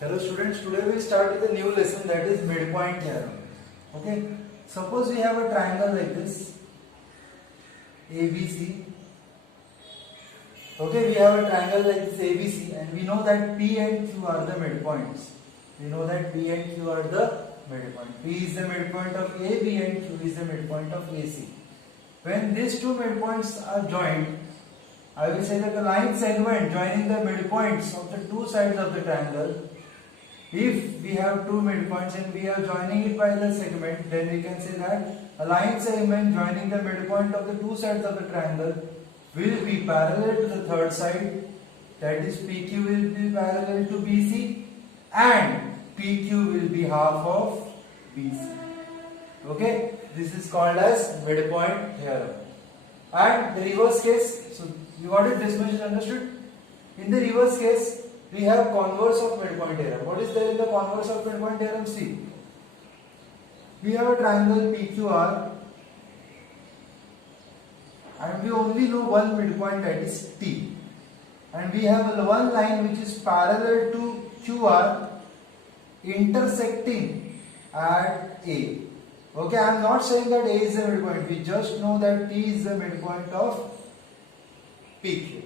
Hello students, today we start with a new lesson, that is midpoint theorem. Okay, suppose we have a triangle like this ABC. Okay, we have a triangle like this ABC and we know that P and Q are the midpoints. We know that P and Q are the midpoint. P is the midpoint of AB and Q is the midpoint of AC. When these two midpoints are joined, I will say that the line segment joining the midpoints of the two sides of the triangle, if we have two midpoints and we are joining it by the segment, then we can say that a line segment joining the midpoint of the two sides of the triangle will be parallel to the third side, that is PQ will be parallel to BC and PQ will be half of BC. Okay, this is called as midpoint theorem. And the reverse case, so you got it, this much is understood. In the reverse case, we have converse of midpoint theorem. What is there in the converse of midpoint theorem? See, we have a triangle PQR and we only know one midpoint, that is T, and we have one line which is parallel to QR intersecting at A. Okay, I am not saying that A is the midpoint, we just know that T is the midpoint of PQ.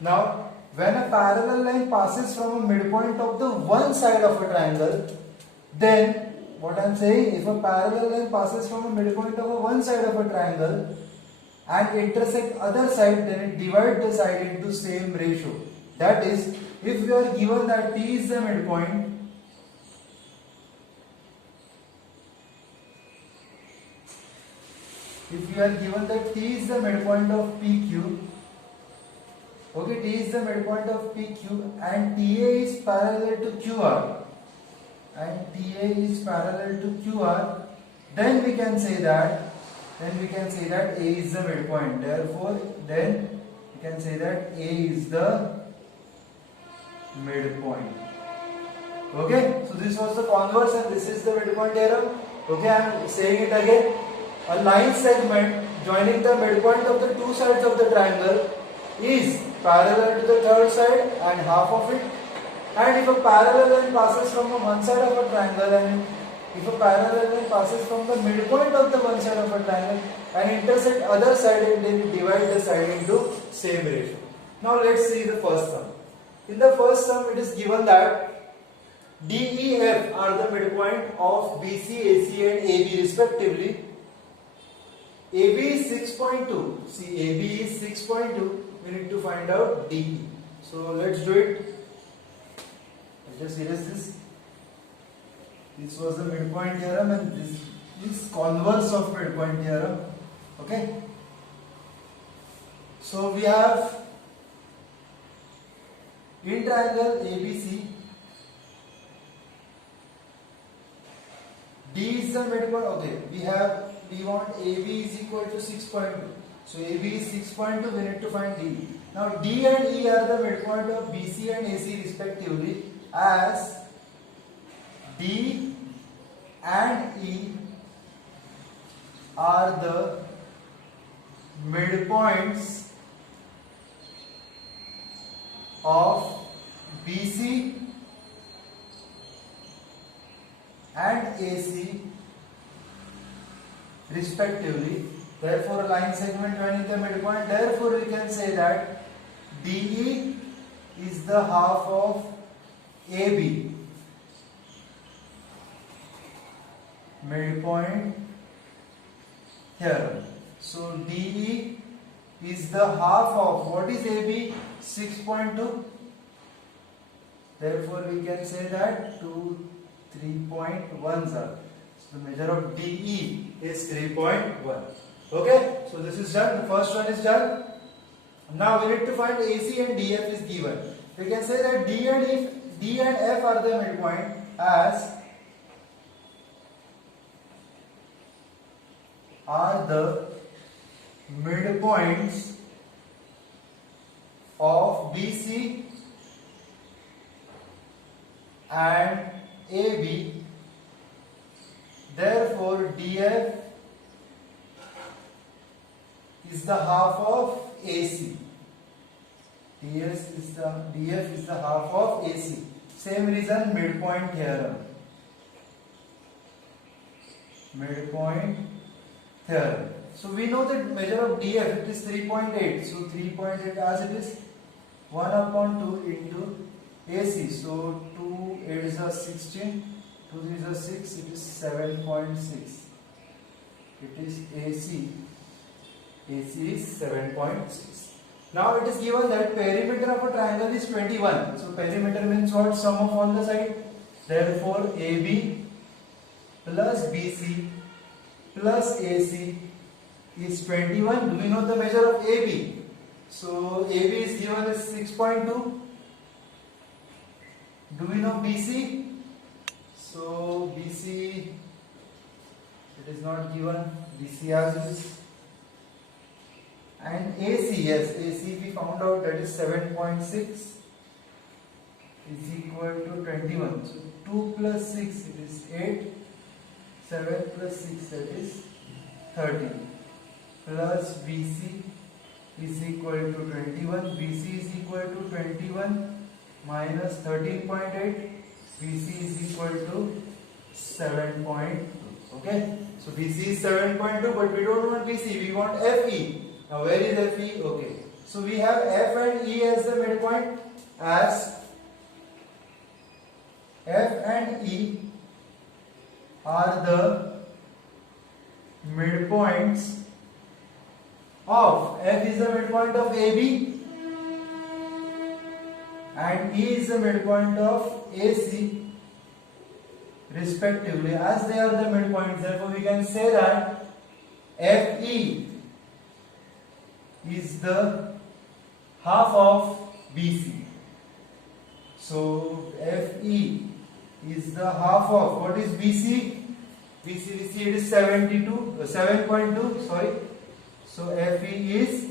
Now, when a parallel line passes from a midpoint of the one side of a triangle, then what I am saying, if a parallel line passes from a midpoint of a one side of a triangle and intersect other side, then it divides the side into same ratio. That is, if we are given that T is the midpoint, if we are given that T is the midpoint of PQ, okay, T is the midpoint of PQ and TA is parallel to QR and TA is parallel to QR, then we can say that A is the midpoint. Therefore, then we can say that A is the midpoint. Okay, so this was the converse and this is the midpoint theorem. Okay, I am saying it again. A line segment joining the midpoint of the two sides of the triangle is parallel to the third side and half of it. And if a parallel line passes from one side of a triangle and if a parallel line passes from the midpoint of the one side of a triangle and intersect other side, and then divide the side into same ratio. Now let's see the first sum. In the first sum, it is given that DEF are the midpoint of BC, AC and AB respectively. AB is 6.2. See, AB is 6.2. We need to find out DE. So let's do it. Let's just erase this. This was the midpoint theorem and this is converse of midpoint theorem. Okay. So we have in triangle ABC, D is the midpoint. Okay, we want AB is equal to 6.2. So AB is 6.2, we need to find D. Now D and E are the midpoint of BC and AC respectively, as D and E are the midpoints of BC and AC respectively. Therefore, a line segment joining the midpoint. Therefore, we can say that DE is the half of AB. Midpoint theorem. So, DE is the half of, what is AB? 6.2. Therefore, we can say that 3.1 are. So, the measure of DE is 3.1. Okay, so this is done. The first one is done. Now we need to find AC and DF is given. We can say that D and F are the midpoint, as are the midpoints of BC and AB. Therefore, DF is the half of AC. DF is the half of AC. Same reason, midpoint theorem. Midpoint theorem. So we know that measure of DF, it is 3.8. So 3.8 as it is 1 upon 2 into AC. So 2 8s are 16, 2 3s are 6, it is 7.6. It is AC. AC is 7.6. Now it is given that perimeter of a triangle is 21. So perimeter means what? Sum of all the sides. Therefore AB plus BC plus AC is 21. Do we know the measure of AB? So AB is given as 6.2. Do we know BC? So BC, it is not given. BC as it is. And AC, yes, AC we found out that is 7.6 is equal to 21. So 2 plus 6, it is 8. 7 plus 6, that is 13. Plus BC is equal to 21. BC is equal to 21 minus 13.8. BC is equal to 7.2. Okay, so BC is 7.2, but we don't want BC, we want FE. Now where is FE? Okay, so we have F and E as the midpoint, as F and E are the midpoints of, F is the midpoint of AB and E is the midpoint of AC respectively. As they are the midpoints, therefore we can say that FE is the half of BC. So FE is the half of, what is BC? BC it is 7.2, sorry. So FE is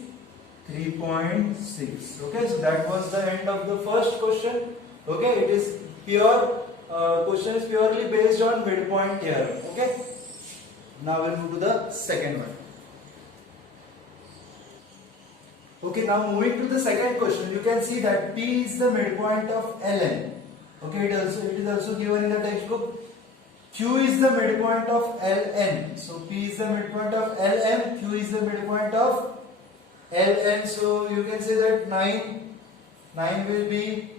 3.6. Okay, so that was the end of the first question. Okay, it is pure, question is purely based on midpoint theorem. Okay, now we'll move to the second one. Okay, now moving to the second question, you can see that P is the midpoint of Ln. Okay, it is also given in the textbook. Q is the midpoint of Ln. So P is the midpoint of Lm, Q is the midpoint of Ln. So you can say that 9 will be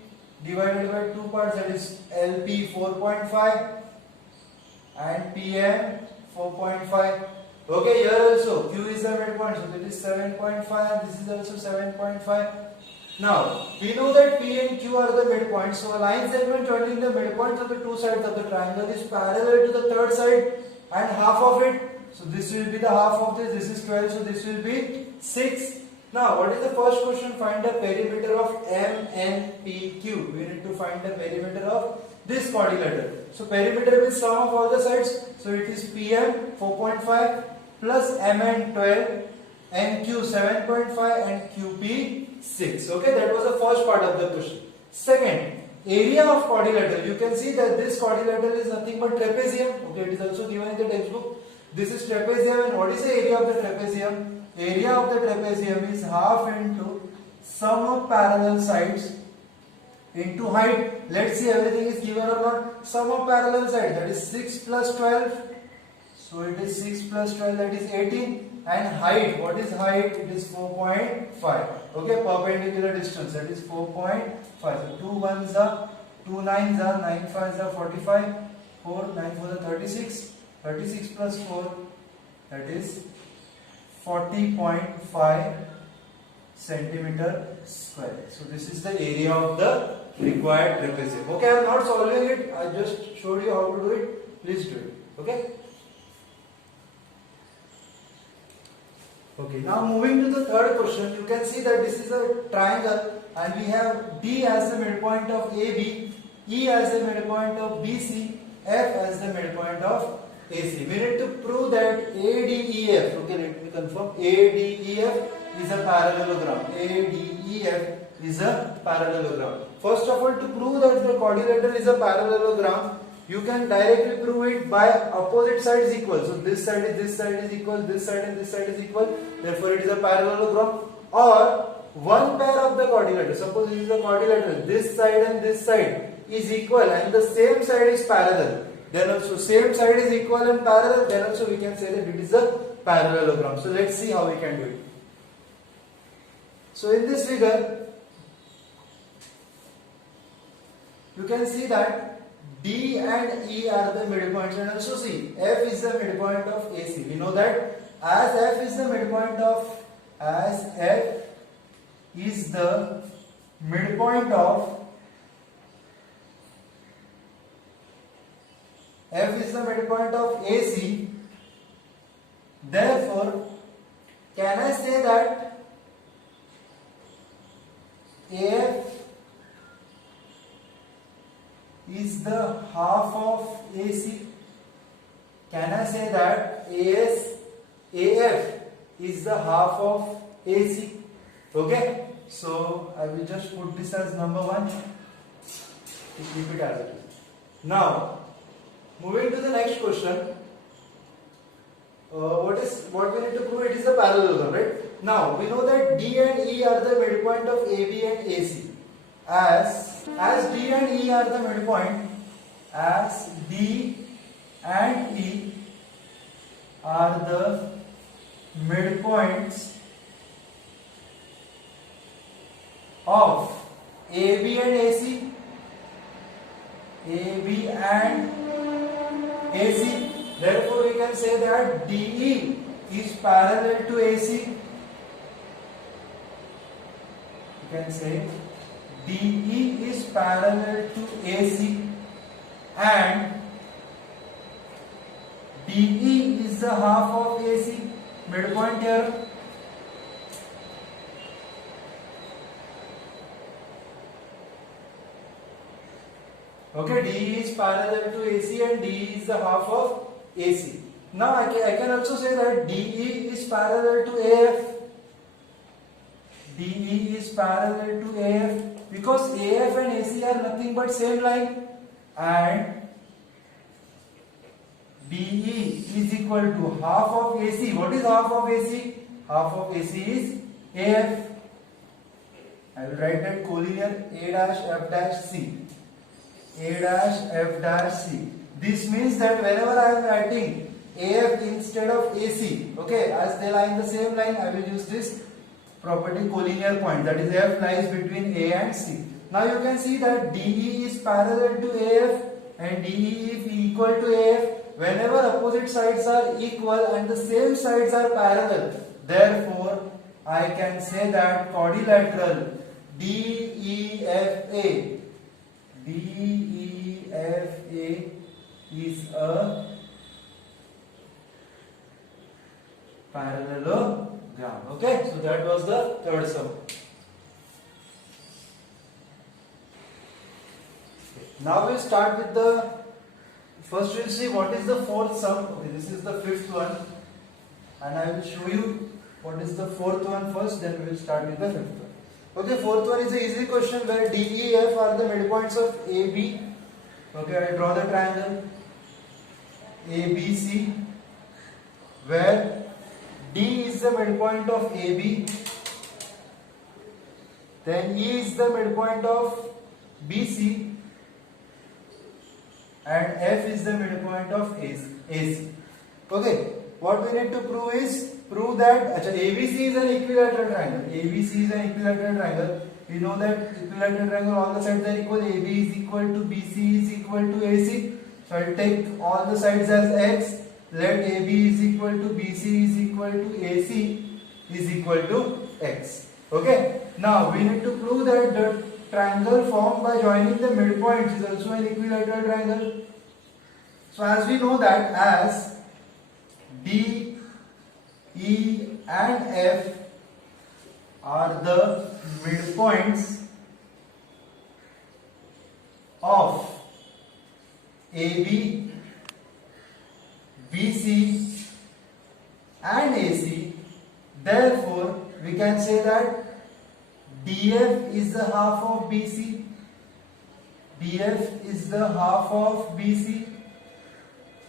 divided by two parts, that is LP 4.5 and PM 4.5. Okay, here also Q is the midpoint, so that is 7.5, this is also 7.5. Now, we know that P and Q are the midpoints, so a line segment joining the midpoints of the two sides of the triangle is parallel to the third side and half of it. So this will be the half of this is 12, so this will be 6. Now, what is the first question? Find the perimeter of MNPQ. We need to find the perimeter of this quadrilateral. So perimeter means sum of all the sides, so it is PM 4.5 plus MN 12, NQ 7.5 and QP 6. Okay, that was the first part of the question. Second, area of quadrilateral. You can see that this quadrilateral is nothing but trapezium. Okay, it is also given in the textbook. This is trapezium, and what is the area of the trapezium? Area of the trapezium is half into sum of parallel sides into height. Let's see everything is given or not. Sum of parallel sides, that is 6 plus 12. So it is 6 plus 12, that is 18. And height, what is height? It is 4.5. Okay, perpendicular distance, that is 4.5. So 2 1s are, 2 9s are, 9 5s are 45. 4 9 4 are 36. 36 plus 4, that is 40.5 centimeter square. So this is the area of the required trapezium. Okay, I am not solving it. I just showed you how to do it. Please do it. Okay. Okay. Now moving to the third question, you can see that this is a triangle, and we have D as the midpoint of AB, E as the midpoint of BC, F as the midpoint of AC. We need to prove that ADEF, okay, let me confirm, ADEF is a parallelogram. ADEF is a parallelogram. First of all, to prove that the quadrilateral is a parallelogram, you can directly prove it by opposite sides equal. So this side is equal, this side and this side is equal, therefore it is a parallelogram. Or one pair of the quadrilateral, suppose this is a quadrilateral, this side and this side, is equal and the same side is parallel, then also same side is equal and parallel, then also we can say that it is a parallelogram. So let's see how we can do it. So in this figure, you can see that D and E are the midpoints, and also see F is the midpoint of AC. We know that as F is the midpoint of AC. Therefore, can I say that AF is the half of AC? Can I say that AF is the half of AC? Okay, so I will just put this as number 1 to keep it as it is. Now, moving to the next question. What we need to prove? It is a parallelogram, right? Now we know that D and E are the midpoint of AB and AC. As D and E are the midpoint, as D and E are the midpoints of AB and AC, therefore we can say that DE is parallel to AC. You can say DE is parallel to AC and DE is the half of AC, midpoint here. Okay, DE is parallel to AC and DE is the half of AC. Now I can also say that DE is parallel to AF. DE is parallel to AF because AF and AC are nothing but same line, and DE is equal to half of AC. What is half of AC? Half of AC is AF. I will write that collinear A dash F dash C. A dash F dash C. This means that whenever I am writing AF instead of AC, okay, as they lie in the same line, I will use this property collinear point, that is F lies between A and C. Now you can see that DE is parallel to AF and DE is equal to AF whenever opposite sides are equal and the same sides are parallel. Therefore, I can say that quadrilateral DEFA is a parallelogram. Okay, so that was the third sum. Now we'll start with the first. We'll see what is the fourth sum. Okay, this is the fifth one, and I will show you what is the fourth one first. Then we will start with the fifth one. Okay, fourth one is an easy question where DEF are the midpoints of AB. Okay, I draw the triangle ABC, where D is the midpoint of AB, then E is the midpoint of BC, and F is the midpoint of AC. Okay, what we need to prove is that ABC is an equilateral triangle. ABC is an equilateral triangle. We know that equilateral triangle, all the sides are equal. AB is equal to BC is equal to AC. So I will take all the sides as X. Let AB is equal to BC is equal to AC is equal to X. Okay. Now we need to prove that the triangle formed by joining the midpoints is also an equilateral triangle. So as we know that as D, E and F are the midpoints of AB, BC and AC, therefore we can say that DF is the half of BC, DF is the half of BC,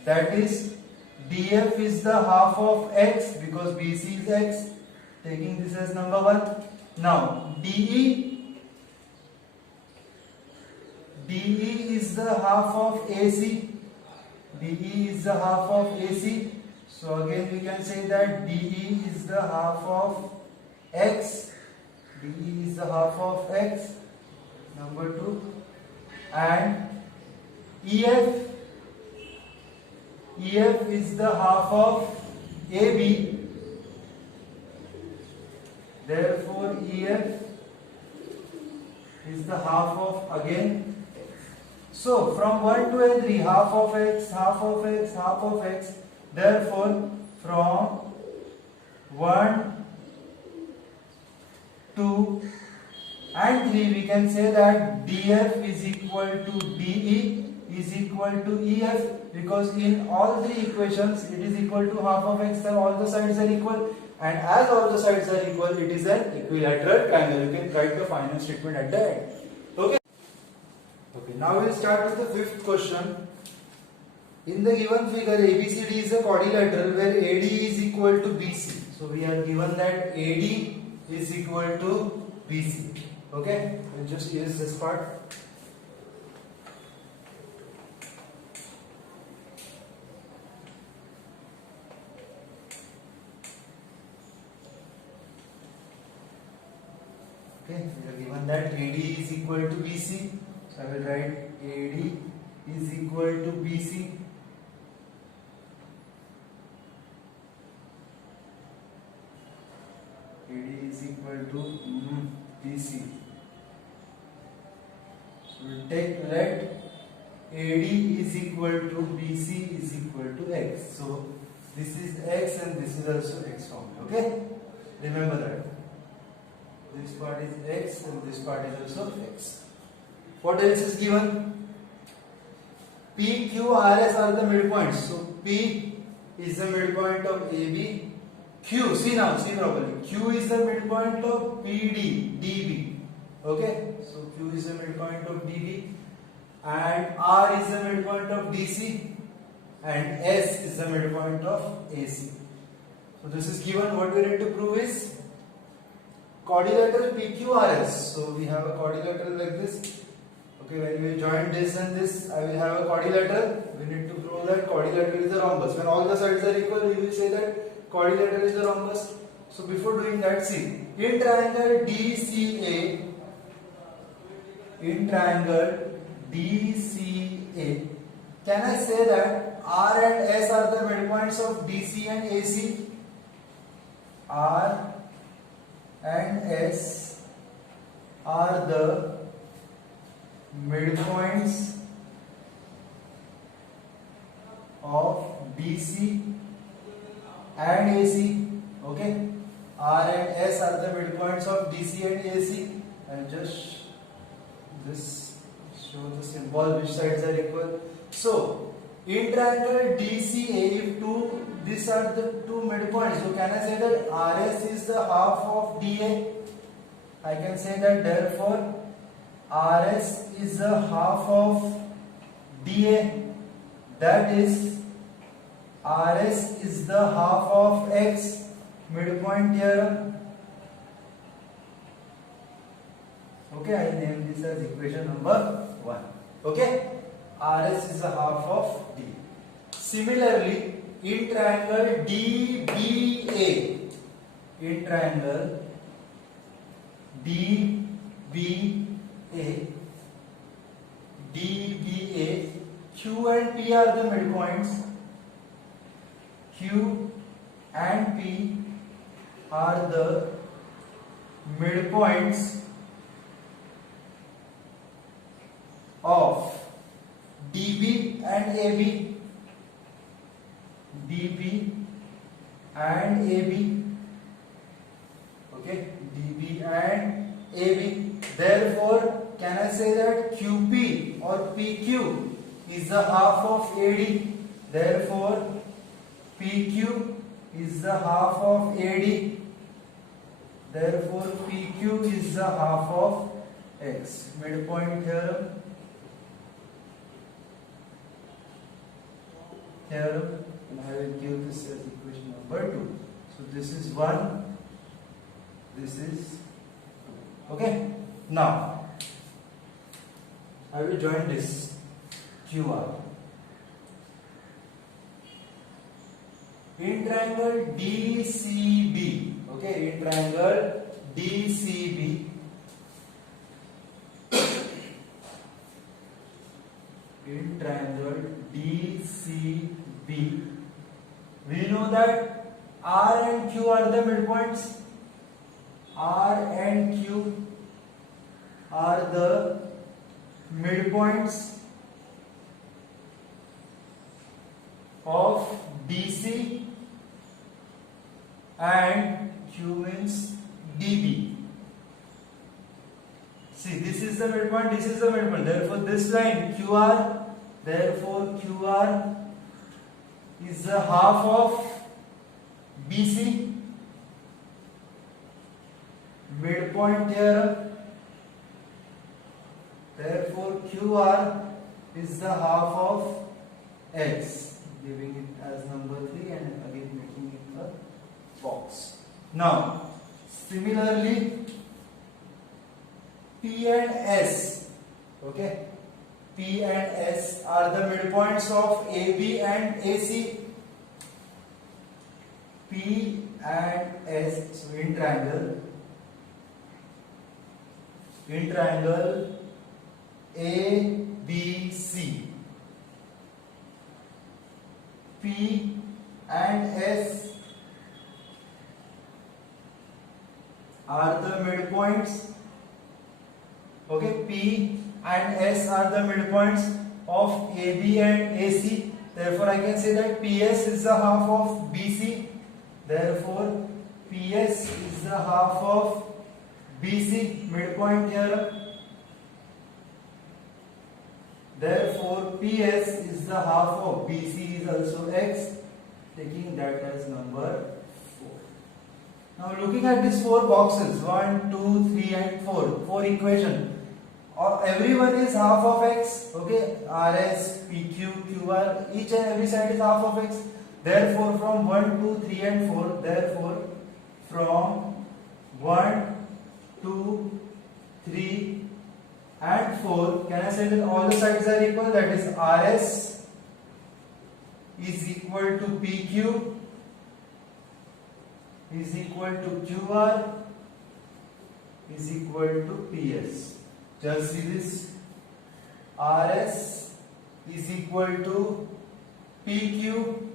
that is DF is the half of X because BC is X, taking this as number 1. Now DE DE is the half of AC. DE is the half of AC. So again we can say that DE is the half of X. DE is the half of X. Number 2. And EF is the half of AB. Therefore EF is the half of again. So from 1, 2 and 3, half of X, half of X, half of X. Therefore from 1, 2 and 3 we can say that DF is equal to DE is equal to EF, because in all three equations it is equal to half of X, so all the sides are equal, and as all the sides are equal it is an equilateral triangle. You can write the final statement at the end. Okay. Okay, now we will start with the fifth question. In the given figure, ABCD is a quadrilateral where AD is equal to BC. So we are given that AD is equal to BC. Okay, we'll just use this part. Okay, we are given that AD is equal to BC. So I will write AD is equal to BC. AD is equal to BC. So we will take let AD is equal to BC is equal to X. So this is X and this is also X for me. Okay, remember that. This part is X and this part is also X. What else is given? P, Q, R, S are the midpoints. So P is the midpoint of AB. Q, see now, see properly. Q is the midpoint of PD, DB. Okay, so Q is the midpoint of DB, and R is the midpoint of DC, and S is the midpoint of AC. So this is given. What we need to prove is quadrilateral PQRS. So we have a quadrilateral like this. Okay, when we join this and this, I will have a quadrilateral. We need to prove that quadrilateral is a rhombus. When all the sides are equal, we will say that quadrilateral is a rhombus. So before doing that, see, in triangle DCA, can I say that R and S are the midpoints of DC and AC? R and S are the midpoints of DC and AC. Okay, R and S are the midpoints of DC and AC. And just this show the symbol which sides are equal. So in triangle DCA, if these are the two midpoints, so can I say that RS is the half of DA? I can say that therefore RS is the half of DA. That is RS is the half of X. Midpoint theorem. Okay, I name this as equation number 1. Okay, RS is the half of D. Similarly, in triangle DBA, Q and P are the midpoints. Q and P are the midpoints of DB and AB. DB and AB. Okay, DB and AB. Therefore, can I say that QP or PQ is the half of AD? Therefore, PQ is the half of AD. Therefore, PQ is the half of X. Midpoint theorem. And I will give this as equation number 2. So this is 1, this is 2. Okay. Now I will join this QR. In triangle DCB, okay, in triangle DCB, in triangle DCB, we know that R and Q are the midpoints. R and Q are the midpoints of DC, and Q means DB. See, this is the midpoint, this is the midpoint. Therefore, this line QR, therefore QR is the half of BC. Midpoint theorem. Therefore, QR is the half of X, giving it as number 3 and again making it a box. Now, similarly, P and S, okay, P and S are the midpoints of AB and AC. P and S, so in triangle ABC, P and S are the midpoints. Okay, P and S are the midpoints of AB and AC. Therefore, I can say that PS is the half of BC. Therefore, PS is the half of BC, midpoint theorem. Therefore, PS is the half of BC is also X, taking that as number 4. Now, looking at these 4 boxes, 1, 2, 3 and 4, 4 equation. Everyone is half of X, okay, RS, PQ, QR, each and every side is half of X. Therefore, from 1, 2, 3 and 4, therefore, from 1, 2, 3 and 4, can I say that all the sides are equal? That is RS is equal to PQ is equal to QR is equal to PS. Just see this, RS is equal to PQ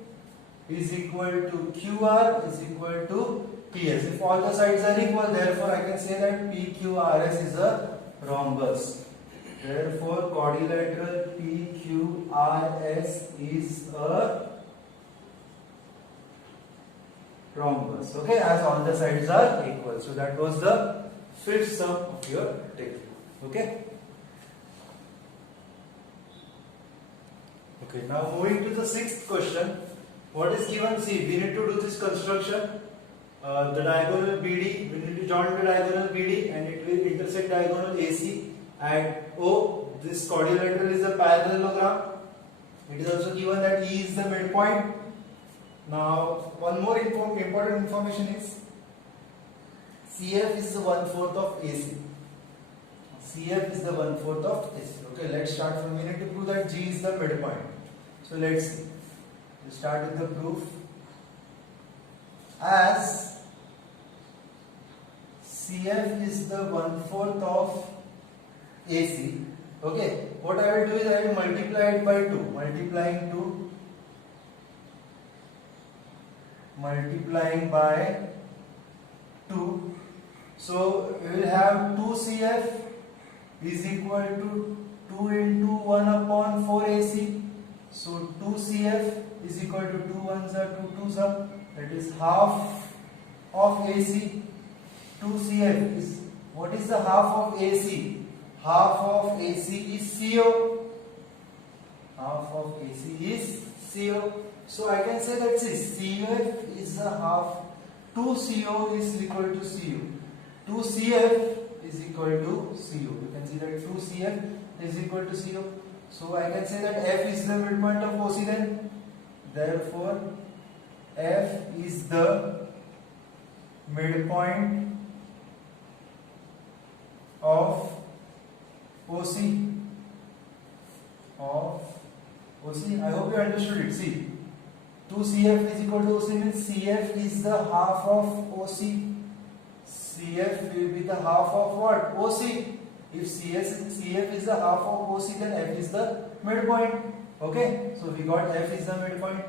is equal to QR is equal to PS. If all the sides are equal, therefore I can say that PQRS is a rhombus. Therefore, quadrilateral PQRS is a rhombus. Okay, as all the sides are equal. So that was the 5th sum of your textbook. Okay. Okay. Now moving to the 6th question. What is given? See, we need to do this construction. The diagonal BD, we need to join the diagonal BD and it will intersect diagonal AC at O. This quadrilateral is a parallelogram. It is also given that E is the midpoint. Now, one more important information is CF is the 1/4 of AC. CF is the 1/4 of AC. Okay, let's start from, we need to prove that G is the midpoint. So let's see. We'll start with the proof. As CF is the 1/4 of AC, okay, what I will do is I will multiply it by 2, multiplying by 2. So we will have 2CF is equal to 2 into 1 upon 4 AC. So 2CF is equal to 2 ones are 2 twos are, that is half of AC. 2CF is, what is the half of AC? Half of AC is CO. Half of AC is CO. So I can say that CF is the half. 2CO is equal to CO. 2CF is equal to CO. You can see that 2CF is equal to CO. So I can say that F is the midpoint of OC then. Therefore, F is the midpoint of OC. OC. I hope you understood it. See, 2CF is equal to OC means CF is the half of OC. CF will be the half of what? OC. If CF is the half of OC, then F is the midpoint. Okay, so we got F is the midpoint.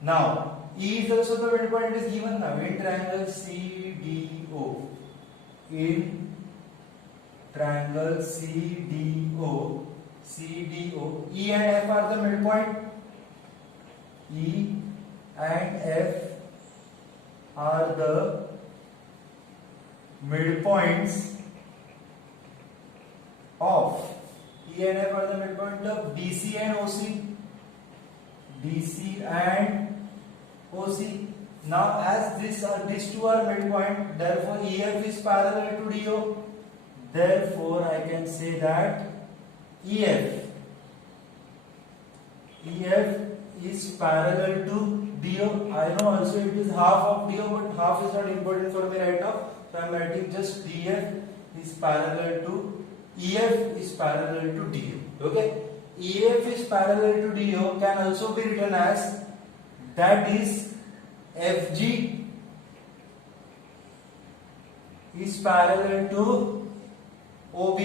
Now E is also the midpoint. It is given now in triangle CDO. In triangle CDO, E and F are the midpoint. E and F are the midpoints of E and F are the midpoint of BC and OC. BC and OC. Now, as these two are midpoint, therefore EF is parallel to DO. Therefore, I can say that EF is parallel to DO. I know also it is half of DO, but half is not important for me right now. So I am writing just DF is parallel to EF is parallel to DO. Okay. EF is parallel to DO can also be written as, that is, FG is parallel to OB.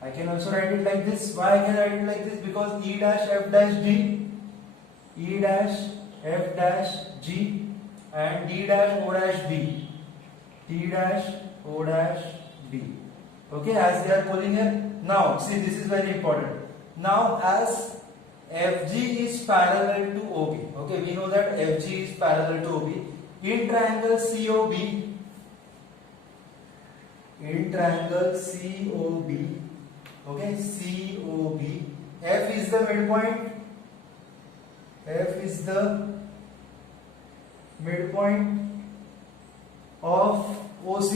I can also write it like this. Why I can write it like this? Because E dash F dash D, E dash F dash G and D dash O dash B, D dash O dash B. Okay, as they are calling here. Now, see, this is very important. Now, as FG is parallel to OB, okay, we know that FG is parallel to OB. In triangle COB, okay, COB, F is the midpoint. F is the midpoint of OC.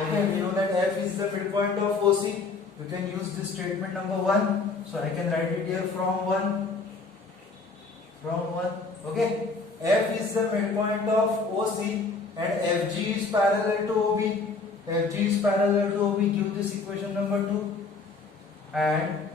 Okay, we know that F is the midpoint of OC. We can use this statement number 1. So I can write it here from 1. Okay, F is the midpoint of OC and FG is parallel to OB. FG is parallel to OB. Give this equation number 2. And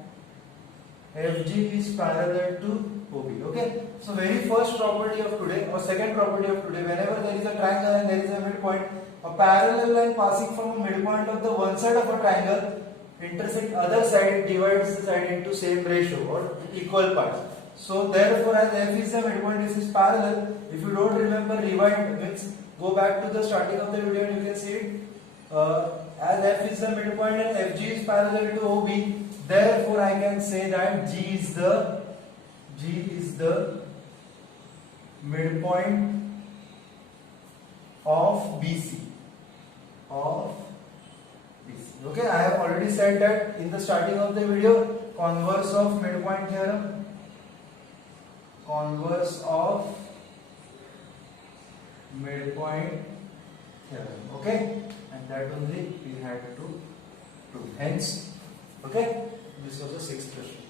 FG is parallel to OB. Okay, so very first property of today or second property of today, whenever there is a triangle and there is a midpoint, a parallel line passing from a midpoint of the one side of a triangle intersect other side, divides the side into same ratio or equal parts. So therefore, as F is the midpoint, this is parallel. If you don't remember, rewind means go back to the starting of the video and you can see it. As F is the midpoint and FG is parallel to OB, therefore I can say that G is the midpoint of BC. Okay, I have already said that in the starting of the video. Converse of midpoint theorem. Converse of midpoint theorem. Okay, and that only we had to do. Hence, okay, this was the 6th question.